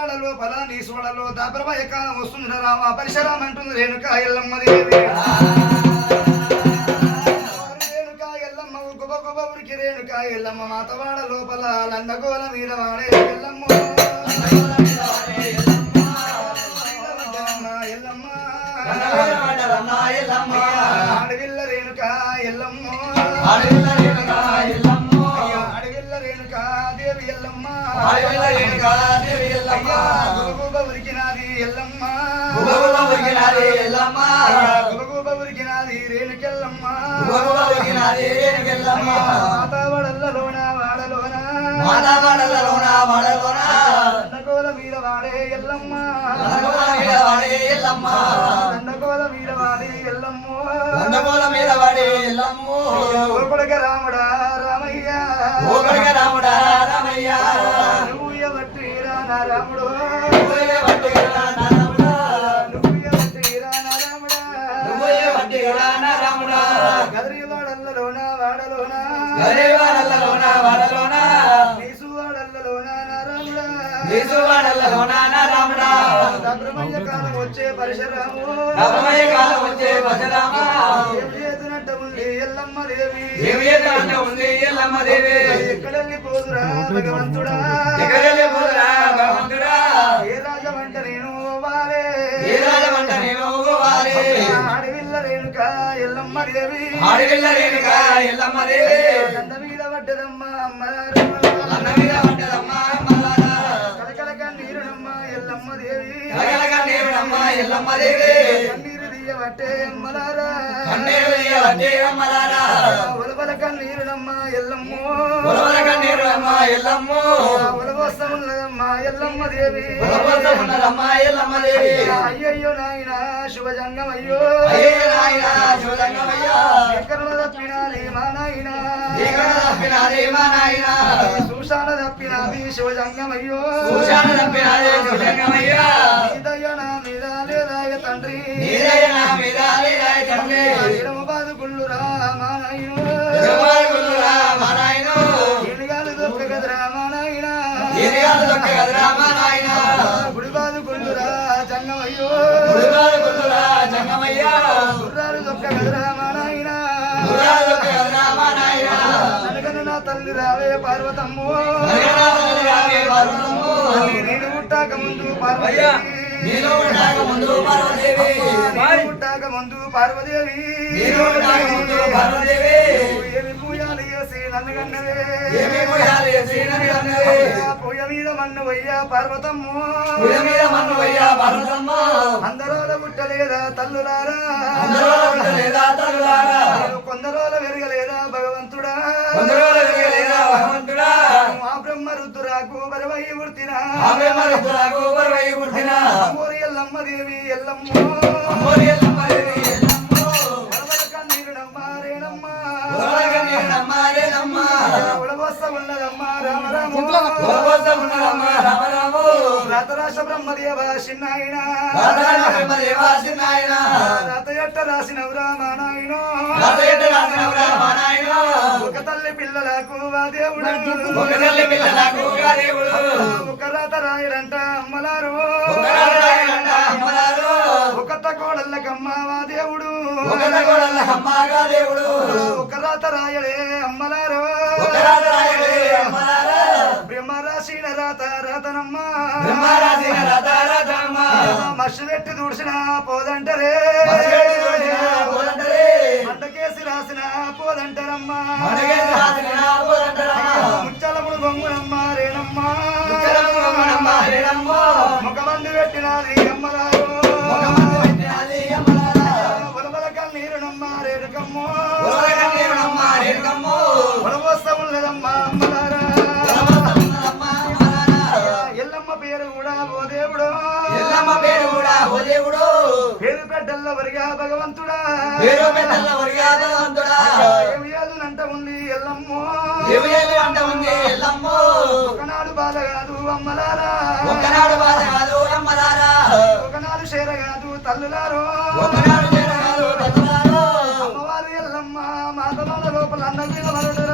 మాతవాడ లోపల నీసువాడలో దాపరమయ కాలం వస్తుంది రామ పరిసరం అంటుంది రేణుక ఎల్లమ్మ దేవి. రేణుక ఎల్లమ్మ గుబ గుబ ఉరికి రేణుక ఎల్లమ్మ మాతవాడ లోపల లందగోల మీద వాడే ఎల్లమ్మ. ఎల్లమ్మ. ఆడవిల్ల రేణుక ఎల్లమ్మ. ఎల్లమ్మ అయ్యా, గుబగుబ ఉరికినాది ఎల్లమ్మ గుబగుబ ఉరికినాది రేణుకెల్లమ్మ వాడే ఎల్లమ్మ వచ్చే పరశురాము. కాలం వచ్చే చేతునంట ఉంది ఎల్లమ్మ దేవి. దేవి ఏదంటే ఉంది ఎల్లమ్మ దేవి? ఎక్కడెళ్ళి పోదురా భగవంతుడా? ఎక్కడెళ్ళి పోదురా భగవంతుడా? ఏ రాజమంట నేను వారే ఏ రాజమంట నేను ఊగువాలి ఆడవిల్ల రేణుక ఎల్లమ్మ దేవి. ఆడివిల్ల రేణుక ఎల్లమ్మ దేవి? పడ్డదమ్మ అమ్మ అన్న మీద పడ్డదమ్మ ఎల్లమ్మ దేవి. ఎల్లమ్మ దేవి. కన్నీరు అమ్మలారా. కన్నీరు తీయవద్దే అమ్మలారా. ఉలవల కన్నీరునమ్మ ఎల్లమ్మ. దేవి. ఉలవలగ ఉన్నదమ్మ ఎల్లమ్మ దేవి. అయ్యయ్యో నాయన శుభజంగం అయ్యో అయ్యే నాయన ఎక్కడో తప్పినాది మా నాయన తప్పినాది మా నాయన సుశాల తప్పినాది శివజంగం అయ్యో సూచాన తప్పినాది శివలింగమయ్య నీదయ్య నా మీద లేదాయ తండ్రి. నీదయ నా మీద నీదయ తండ్రి ఇడమ బాదుకుళ్ళురా మా నాయన జగమార్గులురా మా నాయన ఏనుగాలు దొక్క కదరా మా నాయన ఈరియాలు దొక్క కదరా మా నాయన గుడి జంగమయ్య. గుర్రాలు దొక్క కదరా తల్లి రావే పార్వతమ్ము. నేను పుట్టాక ముందు పార్వతి నేను ఉంటాక ముందు పార్వదేవి. నేను పుట్టాక ముందు పార్వదేవి. నేను ఉంటాక ముందు పార్వదేవి. ఏమి పూజాలు చేసి నన్ను కన్నవే. ఏమి పూజాలు చేసి నన్ను కన్నవే? పూజ మీద మన్ను వయ్యా పార్వతమ్ము. మీద మన్ను వయ్యా పర్వతమ్మ. అందరోల పుట్టలేదా తల్లులారా? తల్లులారా? బరవై ఉర్తినా ఆమె మరుతులకు పరవై పుట్టిన అమ్మోరి ఎల్లమ్మ దేవి ఎల్లమ్మ అమ్మోరి ఎల్లమ్మ దేవి ఎల్లమ్మో. వరవర కన్నీరునమ్మ రేణమ్మ ఉలవలగ నీరుడమ్మ రేణమ్మ. ఉలవస్త ఉన్నదమ్మ రామ రామ ఉలవస్త ఉన్నదమ్మ రామ రామో. రాతరాశ బ్రహ్మదేవ రాధారణ బ్రహ్మదేవా చిన్నాయన. రాత ఎట్ట రాసినవు రామ నాయన రాతయ్యట రాసినవురా మా నాయన. ఒక తల్లి పిల్లలకు ఆ దేవుడు ఒక తల్లి పిల్లలకు ఒక దేవుడు. ఒక రాత రాయడంట అమ్మలారు ఒక రాజరాయనంట అమ్మలారు. ఒక కోడళ్ళకమ్మ ఆ దేవుడు ఒక తగోడల్ల అమ్మగా దేవుడు. ఒక రాత రాయడే అమ్మలారు రాత రాతనమ్మ. మసి పెట్టి దూడ్చిన పోదంటరే. మండకేసి రాసిన పోదంటారమ్మ. ముచ్చలముడు బొంగునమ్మ రేణమ్మ. ముఖమంది పెట్టినది. ఉలవల కన్నీరునమ్మ రేణుకమ్మ ఉలవలగ నీరుడమ్మ దేవుడు పేరు పెట్టల్ల వరిగా భగవంతుడా పేరు పెద్దల వరిగా భగవంతుడా. ఏమి ఏదునంట ఉంది ఎల్లమ్మ ఏమి ఏమి అంట ఉంది ఎల్లమ్మ. ఒకనాడు బాధ కాదు అమ్మలారా ఒక్కనాడు బాధ కాదు అమ్మలారా. ఒకనాడు చేర కాదు తల్లులారు ఒకనాడు చేరగాదు తల్లులారా. అమ్మవారు ఎల్లమ్మ మాతమాల లోపల అన్న మరడు